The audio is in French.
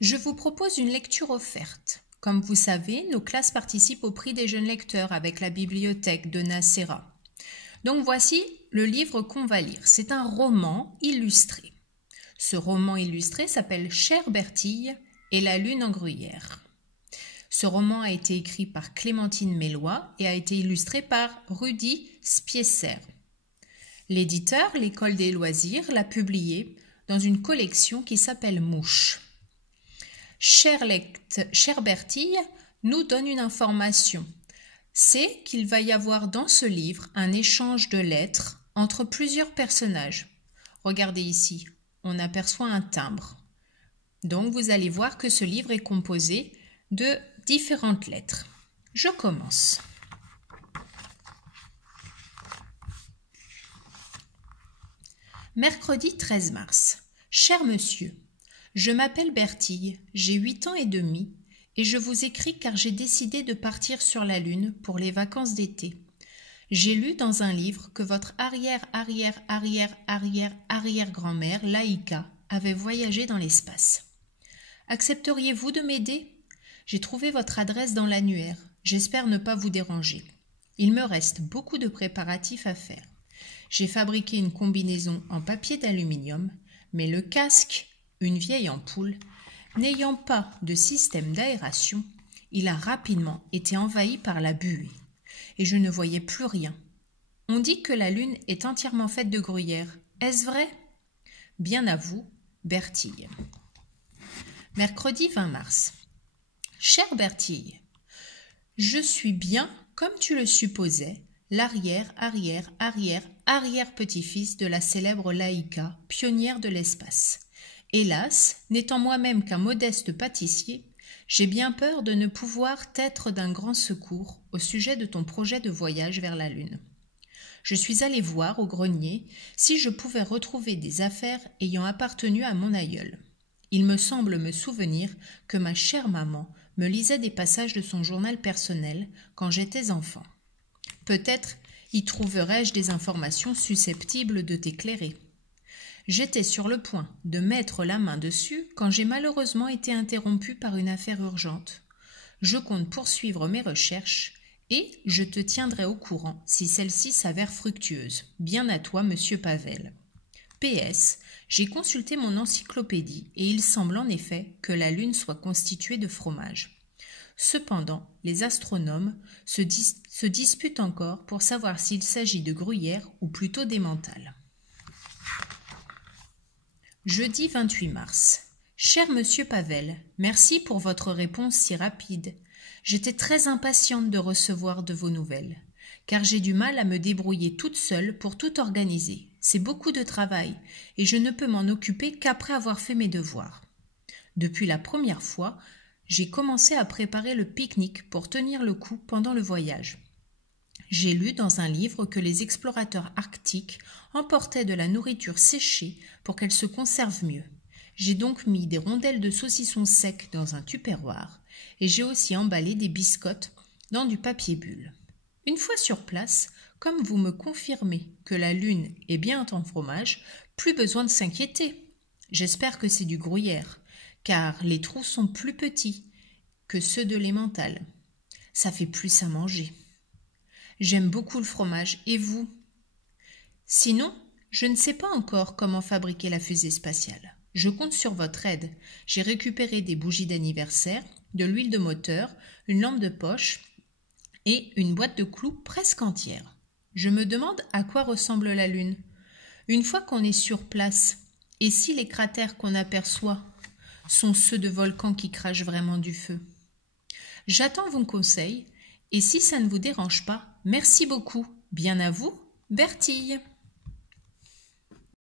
Je vous propose une lecture offerte. Comme vous savez, nos classes participent au prix des jeunes lecteurs avec la bibliothèque de Nacera. Donc voici le livre qu'on va lire. C'est un roman illustré. Ce roman illustré s'appelle Chère Bertille et la lune en gruyère. Ce roman a été écrit par Clémentine Mélois et a été illustré par Rudy Spiesser. L'éditeur, l'École des loisirs, l'a publié dans une collection qui s'appelle Mouche. Chère Bertille nous donne une information. C'est qu'il va y avoir dans ce livre un échange de lettres entre plusieurs personnages. Regardez ici, on aperçoit un timbre. Donc vous allez voir que ce livre est composé de différentes lettres. Je commence. Mercredi 13 mars. Cher monsieur, je m'appelle Bertille, j'ai 8 ans et demi et je vous écris car j'ai décidé de partir sur la Lune pour les vacances d'été. J'ai lu dans un livre que votre arrière-grand-mère, Laïka, avait voyagé dans l'espace. Accepteriez-vous de m'aider ? J'ai trouvé votre adresse dans l'annuaire. J'espère ne pas vous déranger. Il me reste beaucoup de préparatifs à faire. J'ai fabriqué une combinaison en papier d'aluminium, mais le casque, une vieille ampoule, n'ayant pas de système d'aération, il a rapidement été envahi par la buée, et je ne voyais plus rien. On dit que la Lune est entièrement faite de gruyère. Est-ce vrai ? Bien à vous, Bertille. Mercredi 20 mars. Chère Bertille, je suis bien, comme tu le supposais, l'arrière-petit-fils de la célèbre Laïka, pionnière de l'espace. Hélas, n'étant moi-même qu'un modeste pâtissier, j'ai bien peur de ne pouvoir t'être d'un grand secours au sujet de ton projet de voyage vers la Lune. Je suis allé voir au grenier si je pouvais retrouver des affaires ayant appartenu à mon aïeul. Il me semble me souvenir que ma chère maman me lisait des passages de son journal personnel quand j'étais enfant. Peut-être y trouverais-je des informations susceptibles de t'éclairer. J'étais sur le point de mettre la main dessus quand j'ai malheureusement été interrompu par une affaire urgente. Je compte poursuivre mes recherches et je te tiendrai au courant si celle-ci s'avère fructueuse. Bien à toi, monsieur Pavel. PS, j'ai consulté mon encyclopédie et il semble en effet que la Lune soit constituée de fromage. Cependant, les astronomes se disputent encore pour savoir s'il s'agit de gruyère ou plutôt d'emmental. Jeudi 28 mars. Cher monsieur Pavel, merci pour votre réponse si rapide. J'étais très impatiente de recevoir de vos nouvelles, car j'ai du mal à me débrouiller toute seule pour tout organiser. C'est beaucoup de travail, et je ne peux m'en occuper qu'après avoir fait mes devoirs. Depuis la première fois, j'ai commencé à préparer le pique-nique pour tenir le coup pendant le voyage. J'ai lu dans un livre que les explorateurs arctiques emportaient de la nourriture séchée pour qu'elle se conserve mieux. J'ai donc mis des rondelles de saucisson sec dans un tupperware et j'ai aussi emballé des biscottes dans du papier bulle. Une fois sur place, comme vous me confirmez que la Lune est bien en fromage, plus besoin de s'inquiéter. J'espère que c'est du gruyère, car les trous sont plus petits que ceux de l'emmental. Ça fait plus à manger. J'aime beaucoup le fromage, et vous ? Sinon, je ne sais pas encore comment fabriquer la fusée spatiale. Je compte sur votre aide. J'ai récupéré des bougies d'anniversaire, de l'huile de moteur, une lampe de poche et une boîte de clous presque entière. Je me demande à quoi ressemble la Lune. Une fois qu'on est sur place, et si les cratères qu'on aperçoit sont ceux de volcans qui crachent vraiment du feu ? J'attends vos conseils, et si ça ne vous dérange pas, merci beaucoup. Bien à vous, Bertille.